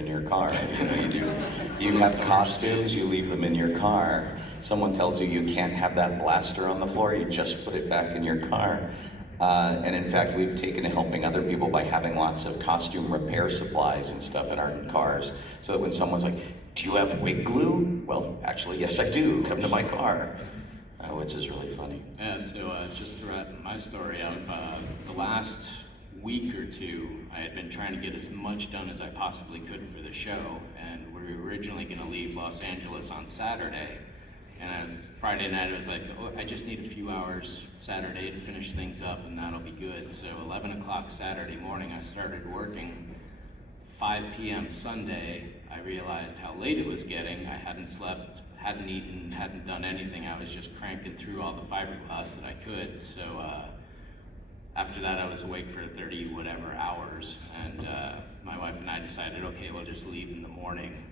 in your car. You have costumes, you leave them in your car. Someone tells you you can't have that blaster on the floor, you just put it back in your car. And in fact, we've taken to helping other people by having lots of costume repair supplies and stuff in our cars, so that when someone's like, do you have wig glue? Well, actually, yes, I do. Come to my car. Which is really funny. Yeah, so just to wrap my story up, the last week or two, I had been trying to get as much done as I possibly could for the show, and we were originally going to leave Los Angeles on Saturday. And as Friday night, I was like, oh, I just need a few hours Saturday to finish things up, and that'll be good. So 11 o'clock Saturday morning, I started working. 5 p.m. Sunday, I realized how late it was getting. I hadn't slept, hadn't eaten, hadn't done anything. I was just cranking through all the fiberglass that I could. So after that, I was awake for 30 whatever hours, and my wife and I decided, okay, we'll just leave in the morning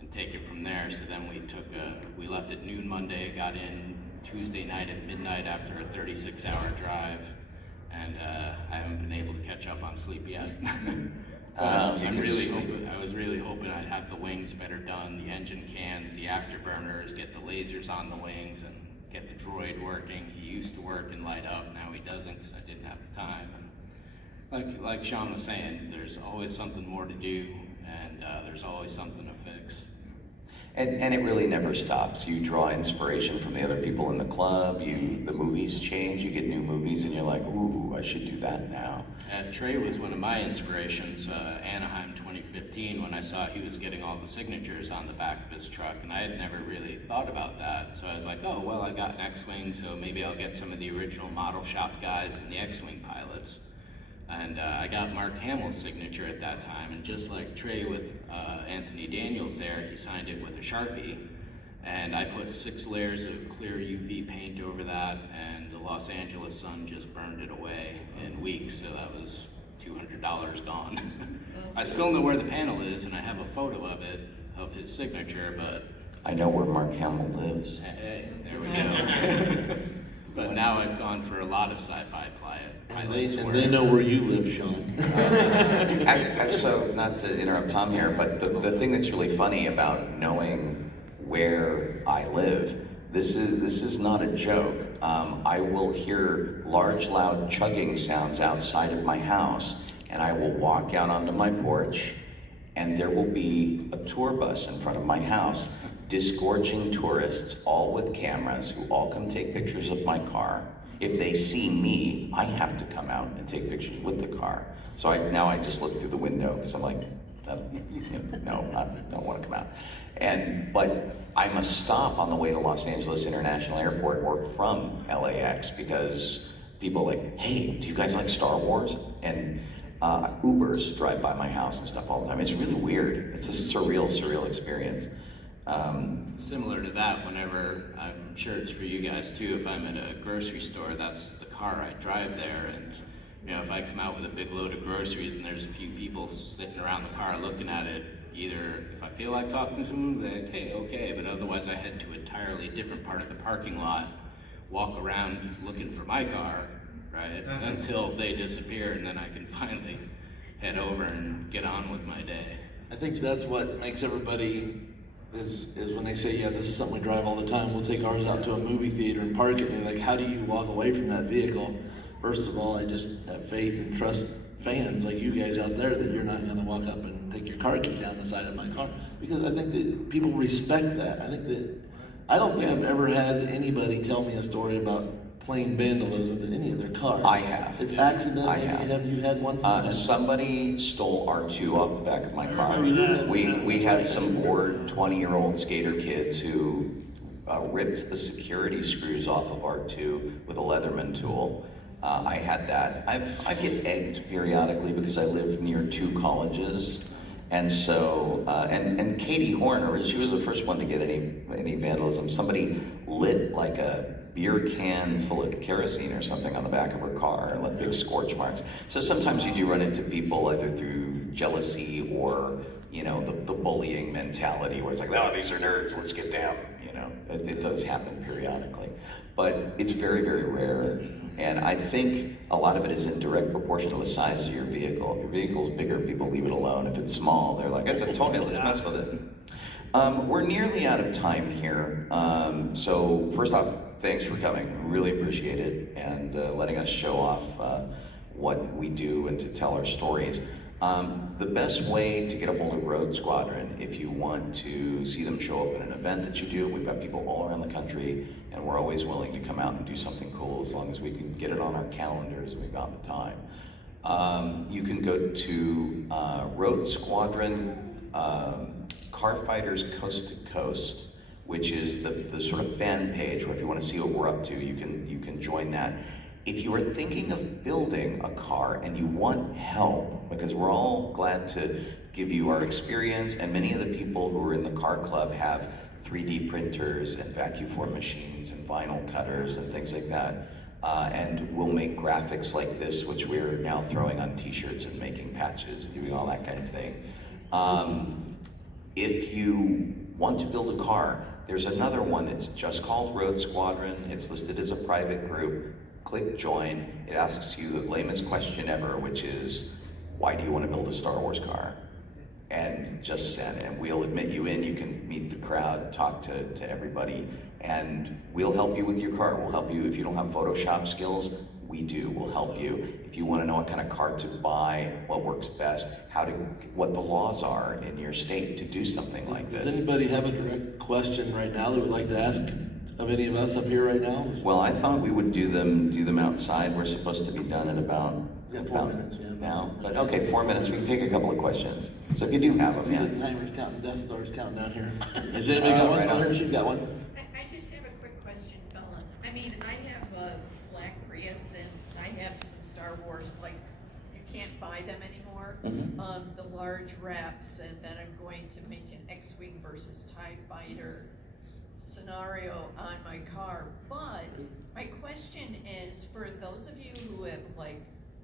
and take it from there. So then we left at noon Monday, got in Tuesday night at midnight after a 36-hour drive, and I haven't been able to catch up on sleep yet. I was really hoping I'd have the wings better done, the engine cans, the afterburners, get the lasers on the wings, and get the droid working. He used to work and light up, now he doesn't because I didn't have the time. And like Sean was saying, there's always something more to do, and there's always something to fix. And it really never stops. You draw inspiration from the other people in the club, the movies change, you get new movies and you're like, ooh, I should do that now. Trey was one of my inspirations, Anaheim 2015, when I saw he was getting all the signatures on the back of his truck, and I had never really thought about that. So I was like, oh, well, I got an X-Wing, so maybe I'll get some of the original model shop guys and the X-Wing pilots. And I got Mark Hamill's signature at that time, and just like Trey with Anthony Daniels there, he signed it with a Sharpie, and I put 6 layers of clear UV paint over that, and the Los Angeles sun just burned it away in weeks, so that was $200 gone. I still know where the panel is, and I have a photo of it, of his signature, but... I know where Mark Hamill lives. Hey, there we go. But now I've gone for a lot of sci-fi pilots. And they know where you live, Sean. So, not to interrupt Tom here, but the thing that's really funny about knowing where I live, this is not a joke. I will hear large, loud chugging sounds outside of my house, and I will walk out onto my porch, and there will be a tour bus in front of my house, disgorging tourists, all with cameras, who all come take pictures of my car. If they see me, I have to come out and take pictures with the car. So now I just look through the window, because I'm like, no, I don't want to come out. But I must stop on the way to Los Angeles International Airport or from LAX, because people are like, hey, do you guys like Star Wars? And Ubers drive by my house and stuff all the time. It's really weird. It's a surreal experience. Similar to that, whenever, I'm sure it's for you guys too, if I'm at a grocery store, that's the car I drive there, and if I come out with a big load of groceries and there's a few people sitting around the car looking at it, either if I feel like talking to them, they're like, hey, okay, but otherwise I head to an entirely different part of the parking lot, walk around looking for my car, right, until they disappear, and then I can finally head over and get on with my day. I think that's what makes everybody is when they say, yeah, this is something we drive all the time. We'll take ours out to a movie theater and park it. And they're like, how do you walk away from that vehicle? First of all, I just have faith and trust fans like you guys out there that you're not going to walk up and take your car key down the side of my car. Because I think that people respect that. I don't think I've ever had anybody tell me a story about plain vandalism in any of their cars. I have. It's accident. I have. Have you had one? Somebody stole R2 off the back of my car. Oh, We had some bored 20-year-old skater kids who ripped the security screws off of R2 with a Leatherman tool. I had that. I get egged periodically because I live near 2 colleges. And so, and Katie Horner, she was the first one to get any vandalism. Somebody lit like a beer can full of kerosene or something on the back of her car and left big scorch marks. So sometimes you do run into people either through jealousy or, the bullying mentality where it's like, oh, these are nerds, let's get down. It does happen periodically. But it's very, very rare. And I think a lot of it is in direct proportion to the size of your vehicle. If your vehicle's bigger, people leave it alone. If it's small, they're like, it's a toy, let's mess with it. We're nearly out of time here. So first off, thanks for coming. Really appreciate it, and letting us show off what we do and to tell our stories. The best way to get a hold of Road Squadron, if you want to see them show up in an event that you do, we've got people all around the country, and we're always willing to come out and do something cool as long as we can get it on our calendars and we've got the time. You can go to Road Squadron Car Fighters Coast to Coast, which is the sort of fan page where if you want to see what we're up to, you can join that. If you are thinking of building a car and you want help, because we're all glad to give you our experience, and many of the people who are in the car club have 3D printers and vacuum form machines and vinyl cutters and things like that. And we'll make graphics like this, which we're now throwing on t-shirts and making patches and doing all that kind of thing. If you want to build a car, there's another one that's just called Road Squadron. It's listed as a private group. Click join. It asks you the lamest question ever, which is, why do you want to build a Star Wars car? And just send, and we'll admit you in. You can meet the crowd, talk to everybody, and we'll help you with your car. We'll help you if you don't have Photoshop skills. We do. We'll help you. If you want to know what kind of car to buy, what works best, what the laws are in your state to do something like this. Does anybody have a direct question right now they would like to ask of any of us up here right now? Well, I thought we would do them outside. We're supposed to be done in about 4 minutes. Yeah. Now, but okay, 4 minutes. We can take a couple of questions. So if you do have them, See the timer's counting, Death Star's counting down here. Has anybody got one? Right on. Here, she's got one. I just have a quick question, fellas. I mean, I have a black Prius and I have some Star Wars, like, you can't buy them anymore. The large wraps, and then I'm going to make an X-Wing versus TIE Fighter scenario on my car. But my question is, for those of you who have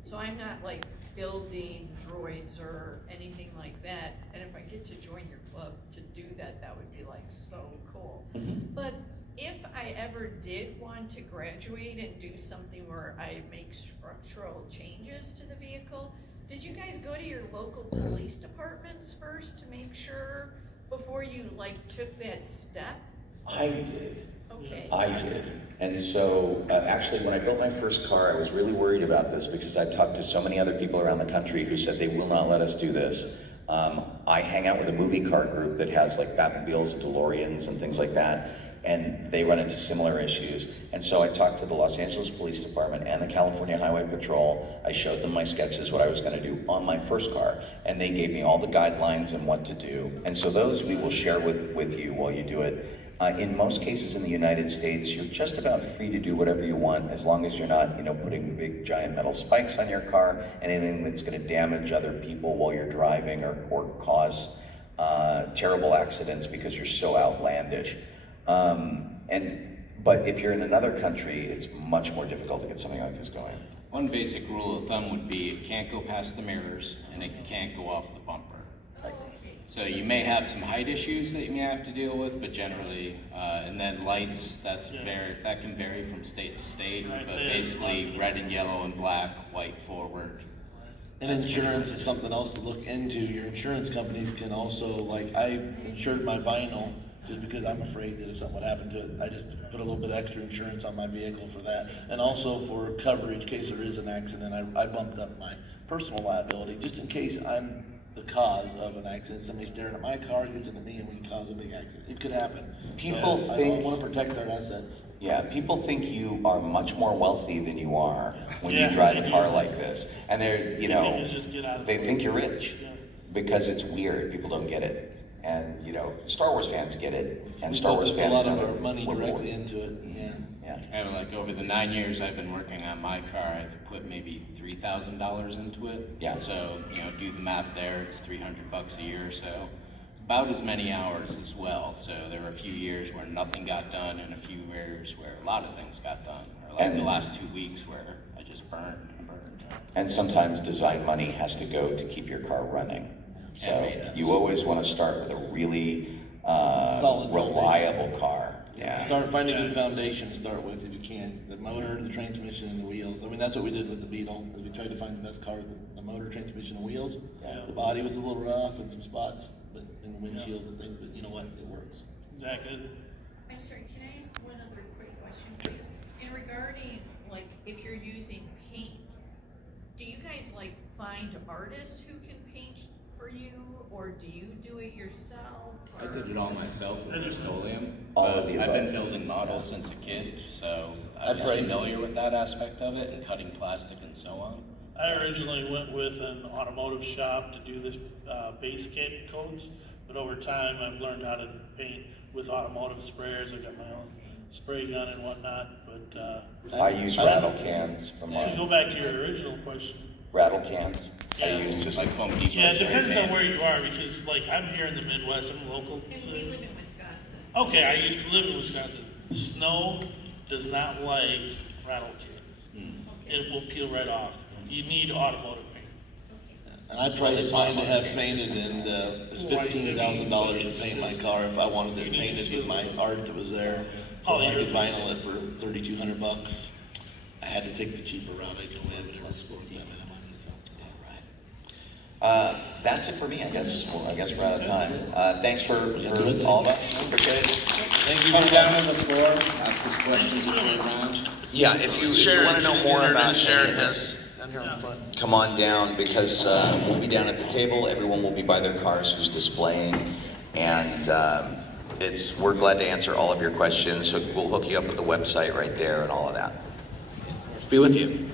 so I'm not like building droids or anything like that, and if I get to join your club to do that, that would be like so cool. But if I ever did want to graduate and do something where I make structural changes to the vehicle, did you guys go to your local police departments first to make sure before you took that step? I did. Okay. I did. And so actually when I built my first car, I was really worried about this because I talked to so many other people around the country who said they will not let us do this. I hang out with a movie car group that has Batmobiles and DeLoreans and things like that, and they run into similar issues. And so I talked to the Los Angeles Police Department and the California Highway Patrol. I showed them my sketches, what I was going to do on my first car, and they gave me all the guidelines and what to do. And so those we will share with you while you do it. In most cases in the United States, you're just about free to do whatever you want as long as you're not, putting big giant metal spikes on your car, anything that's going to damage other people while you're driving or cause terrible accidents because you're so outlandish. But if you're in another country, it's much more difficult to get something like this going. One basic rule of thumb would be it can't go past the mirrors and it can't go off the bumper. So you may have some height issues that you may have to deal with, but generally, and then lights, that can vary from state to state, but basically red and yellow and black, white forward. And insurance is something else to look into. Your insurance companies can also, I insured my vinyl just because I'm afraid that if something would happen to it, I just put a little bit extra insurance on my vehicle for that. And also for coverage in case there is an accident, I bumped up my personal liability just in case I'm the cause of an accident. Somebody staring at my car gets into me and we cause a big accident. It could happen. People so think I want to protect their assets. Yeah, people think you are much more wealthy than you are when you drive a car like this, and they're they think you're rich because it's weird. People don't get it, and Star Wars fans get it, and Star Wars fans a lot of our money directly into it. Over the 9 years I've been working on my car, I've put maybe $3,000 into it. Yeah. So do the math there. It's $300 a year, so about as many hours as well. So there were a few years where nothing got done, and a few years where a lot of things got done. Or the last 2 weeks where I just burned. And sometimes design money has to go to keep your car running. So you always want to start with a really solid reliable car. Yeah. Find a good foundation to start with if you can. The motor, the transmission, and the wheels. I mean, that's what we did with the Beetle, is we tried to find the best car with the motor, transmission, and wheels. Yeah. The body was a little rough in some spots, but in the windshields and things, but you know what, it works. Exactly. I'm sorry, can I ask one other quick question, please? In regarding, like, if you're using paint, do you guys, like, find artists who can paint for you, or do you do it yourself? I or- did it all myself with Rust-Oleum. All of the I've been above. building models since a kid, so I I was praise- familiar with that aspect of it and cutting plastic and so on. I originally went with an automotive shop to do this base kit coats, but over time I've learned how to paint with automotive sprayers. I got my own spray gun and whatnot. But I use rattle cans from to go back to your original question, rattle cans. I Yeah. use just Like Home Depot yeah, it sprays, depends on man. where you are because like I'm here in the Midwest, I'm local. And we live in Wisconsin. Okay, I used to live in Wisconsin. Snow does not like rattle cans. Okay. It will peel right off. You need automotive paint. Okay. And I priced mine to have painted, and it's $15,000 to paint my car if I wanted it painted with my art that was there. So I could vinyl it for $3,200. I had to take the cheaper route. I go in plus 15 minimum. That's it for me, I guess. Well, I guess we're out of time. Thanks for all of us. Appreciate it. Thank you. Come down to the floor, ask us questions if you're around. Yeah, if you want to know more about Sharon any of has down here on the front. come on down because we'll be down at the table. Everyone will be by their cars who's displaying, and we're glad to answer all of your questions. So we'll hook you up with the website right there and all of that. Be with you.